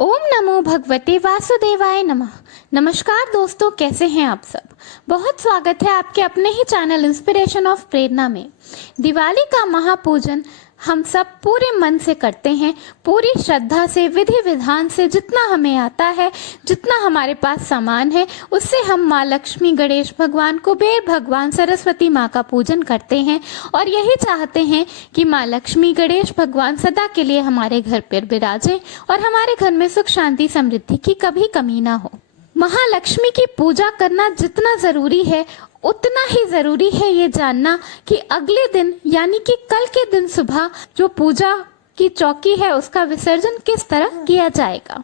ओम नमो भगवते वासुदेवाय नमः। नमस्कार दोस्तों, कैसे हैं आप सब। बहुत स्वागत है आपके अपने ही चैनल इंस्पिरेशन ऑफ प्रेरणा में। दिवाली का महापूजन हम सब पूरे मन से करते हैं, पूरी श्रद्धा से, विधि विधान से, जितना हमें आता है, जितना हमारे पास सामान है, उससे हम माँ लक्ष्मी, गणेश भगवान, कुबेर भगवान, सरस्वती माँ का पूजन करते हैं और यही चाहते हैं कि माँ लक्ष्मी, गणेश भगवान सदा के लिए हमारे घर पर विराजें और हमारे घर में सुख शांति समृद्धि की कभी कमी ना हो। महालक्ष्मी की पूजा करना जितना जरूरी है, उतना ही जरूरी है ये जानना कि अगले दिन यानी कि कल के दिन सुबह जो पूजा की चौकी है उसका विसर्जन किस तरह किया जाएगा।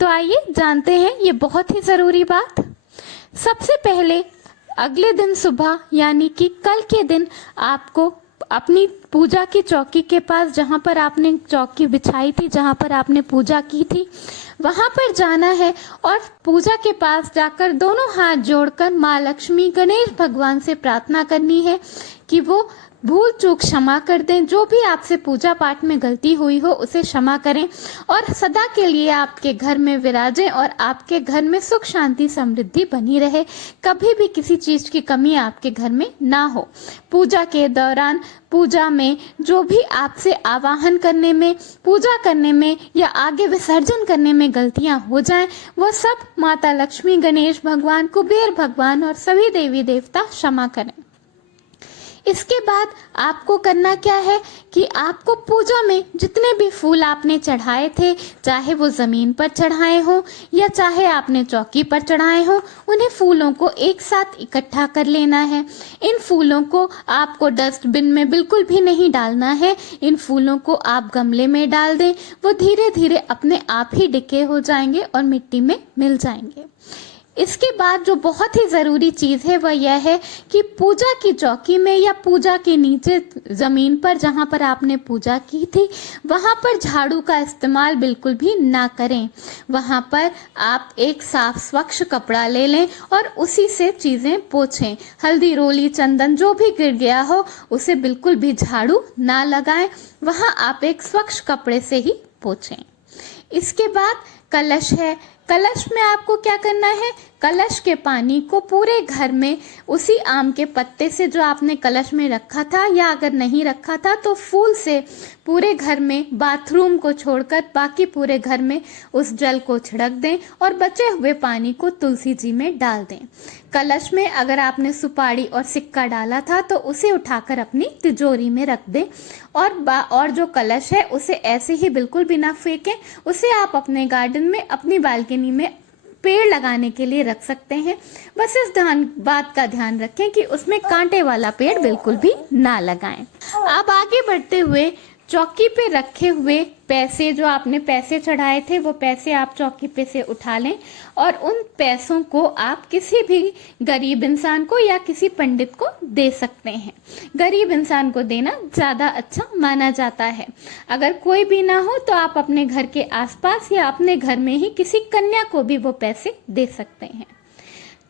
तो आइए जानते हैं ये बहुत ही जरूरी बात। सबसे पहले अगले दिन सुबह यानी कि कल के दिन आपको अपनी पूजा की चौकी के पास, जहां पर आपने चौकी बिछाई थी, जहां पर आपने पूजा की थी, वहां पर जाना है और पूजा के पास जाकर दोनों हाथ जोड़कर माँ लक्ष्मी, गणेश भगवान से प्रार्थना करनी है कि वो भूल चूक क्षमा कर दें, जो भी आपसे पूजा पाठ में गलती हुई हो उसे क्षमा करें और सदा के लिए आपके घर में विराजें और आपके घर में सुख शांति समृद्धि बनी रहे, कभी भी किसी चीज की कमी आपके घर में ना हो। पूजा के दौरान, पूजा में जो भी आपसे आवाहन करने में, पूजा करने में या आगे विसर्जन करने में गलतियां हो जाएं, वो सब माता लक्ष्मी, गणेश भगवान, कुबेर भगवान और सभी देवी देवता क्षमा करें। इसके बाद आपको करना क्या है कि आपको पूजा में जितने भी फूल आपने चढ़ाए थे, चाहे वो जमीन पर चढ़ाए हों या चाहे आपने चौकी पर चढ़ाए हों, उन्हें फूलों को एक साथ इकट्ठा कर लेना है। इन फूलों को आपको डस्टबिन में बिल्कुल भी नहीं डालना है। इन फूलों को आप गमले में डाल दें, वो धीरे धीरे अपने आप ही डिके हो जाएंगे और मिट्टी में मिल जाएंगे। इसके बाद जो बहुत ही ज़रूरी चीज़ है वह यह है कि पूजा की चौकी में या पूजा के नीचे ज़मीन पर जहाँ पर आपने पूजा की थी, वहाँ पर झाड़ू का इस्तेमाल बिल्कुल भी ना करें। वहाँ पर आप एक साफ स्वच्छ कपड़ा ले लें और उसी से चीज़ें पोंछें। हल्दी, रोली, चंदन जो भी गिर गया हो उसे बिल्कुल भी झाड़ू ना लगाएं, वहाँ आप एक स्वच्छ कपड़े से ही पोंछें। इसके बाद कलश है। कलश में आपको क्या करना है, कलश के पानी को पूरे घर में उसी आम के पत्ते से जो आपने कलश में रखा था, या अगर नहीं रखा था तो फूल से पूरे घर में, बाथरूम को छोड़कर बाकी पूरे घर में उस जल को छिड़क दें और बचे हुए पानी को तुलसी जी में डाल दें। कलश में अगर आपने सुपारी और सिक्का डाला था तो उसे उठाकर अपनी तिजोरी में रख दें और जो कलश है उसे ऐसे ही बिल्कुल भी ना फेंकें। उसे आप अपने गार्डन में, अपनी बालकनी में पेड़ लगाने के लिए रख सकते हैं। बस इस बात का ध्यान रखें कि उसमें कांटे वाला पेड़ बिल्कुल भी ना लगाएं। अब आगे बढ़ते हुए चौकी पे रखे हुए पैसे, जो आपने पैसे चढ़ाए थे, वो पैसे आप चौकी पे से उठा लें और उन पैसों को आप किसी भी गरीब इंसान को या किसी पंडित को दे सकते हैं। गरीब इंसान को देना ज़्यादा अच्छा माना जाता है। अगर कोई भी ना हो तो आप अपने घर के आसपास या अपने घर में ही किसी कन्या को भी वो पैसे दे सकते हैं।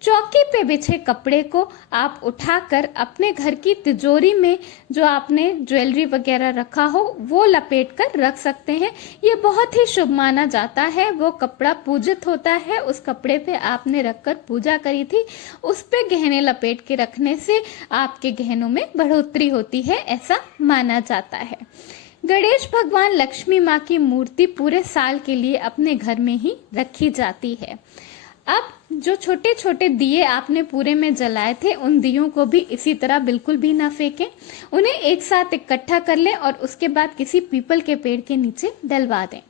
चौकी पे बिछे कपड़े को आप उठाकर अपने घर की तिजोरी में जो आपने ज्वेलरी वगैरह रखा हो वो लपेट कर रख सकते हैं। ये बहुत ही शुभ माना जाता है। वो कपड़ा पूजित होता है, उस कपड़े पे आपने रखकर पूजा करी थी, उस पे गहने लपेट के रखने से आपके गहनों में बढ़ोतरी होती है, ऐसा माना जाता है। गणेश भगवान, लक्ष्मी माँ की मूर्ति पूरे साल के लिए अपने घर में ही रखी जाती है। अब जो छोटे छोटे दिए आपने पूरे में जलाए थे, उन दियों को भी इसी तरह बिल्कुल भी ना फेंकें। उन्हें एक साथ इकट्ठा कर लें और उसके बाद किसी पीपल के पेड़ के नीचे डलवा दें।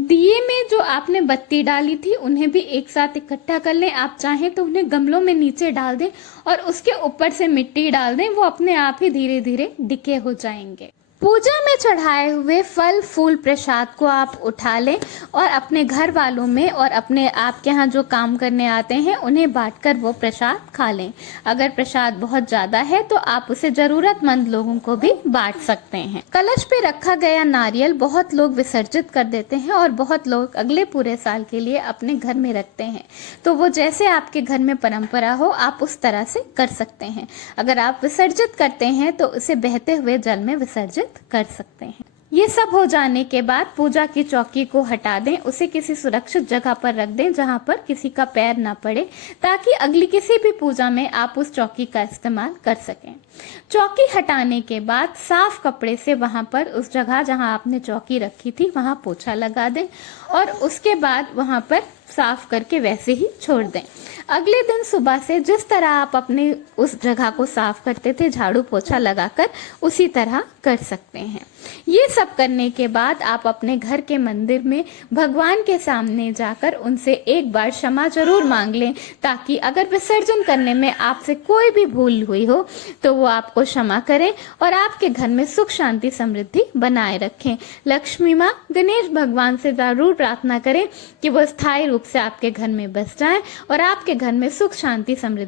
दिए में जो आपने बत्ती डाली थी उन्हें भी एक साथ इकट्ठा कर लें। आप चाहें तो उन्हें गमलों में नीचे डाल दें और उसके ऊपर से मिट्टी डाल दें, वो अपने आप ही धीरे धीरे डिके हो जाएंगे। पूजा में चढ़ाए हुए फल, फूल, प्रसाद को आप उठा लें और अपने घर वालों में और अपने आपके यहाँ जो काम करने आते हैं उन्हें बांटकर वो प्रसाद खा लें। अगर प्रसाद बहुत ज़्यादा है तो आप उसे ज़रूरतमंद लोगों को भी बांट सकते हैं। कलश पे रखा गया नारियल बहुत लोग विसर्जित कर देते हैं और बहुत लोग अगले पूरे साल के लिए अपने घर में रखते हैं। तो वो जैसे आपके घर में परंपरा हो आप उस तरह से कर सकते हैं। अगर आप विसर्जित करते हैं तो उसे बहते हुए जल में विसर्जित कर सकते हैं। ये सब हो जाने के बाद पूजा की चौकी को हटा दें, उसे किसी सुरक्षित जगह पर रख दें जहां पर किसी का पैर ना पड़े, ताकि अगली किसी भी पूजा में आप उस चौकी का इस्तेमाल कर सकें। चौकी हटाने के बाद साफ कपड़े से वहां पर उस जगह जहां आपने चौकी रखी थी वहां पोछा लगा दें और उसके बाद वहां पर साफ करके वैसे ही छोड़ दें। अगले दिन सुबह से जिस तरह आप अपने उस जगह को साफ करते थे झाड़ू पोछा लगाकर, उसी तरह कर सकते हैं। ये सब करने के बाद आप अपने घर के मंदिर में भगवान के सामने जाकर उनसे एक बार क्षमा जरूर मांग लें, ताकि अगर विसर्जन करने में आपसे कोई भी भूल हुई हो तो वो आपको क्षमा करें और आपके घर में सुख शांति समृद्धि बनाए रखें। लक्ष्मी माँ गणेश भगवान से जरूर प्रार्थना करें कि वो स्थायी रूप से आपके घर में बस जाएं और आपके घर में सुख शांति समृद्धि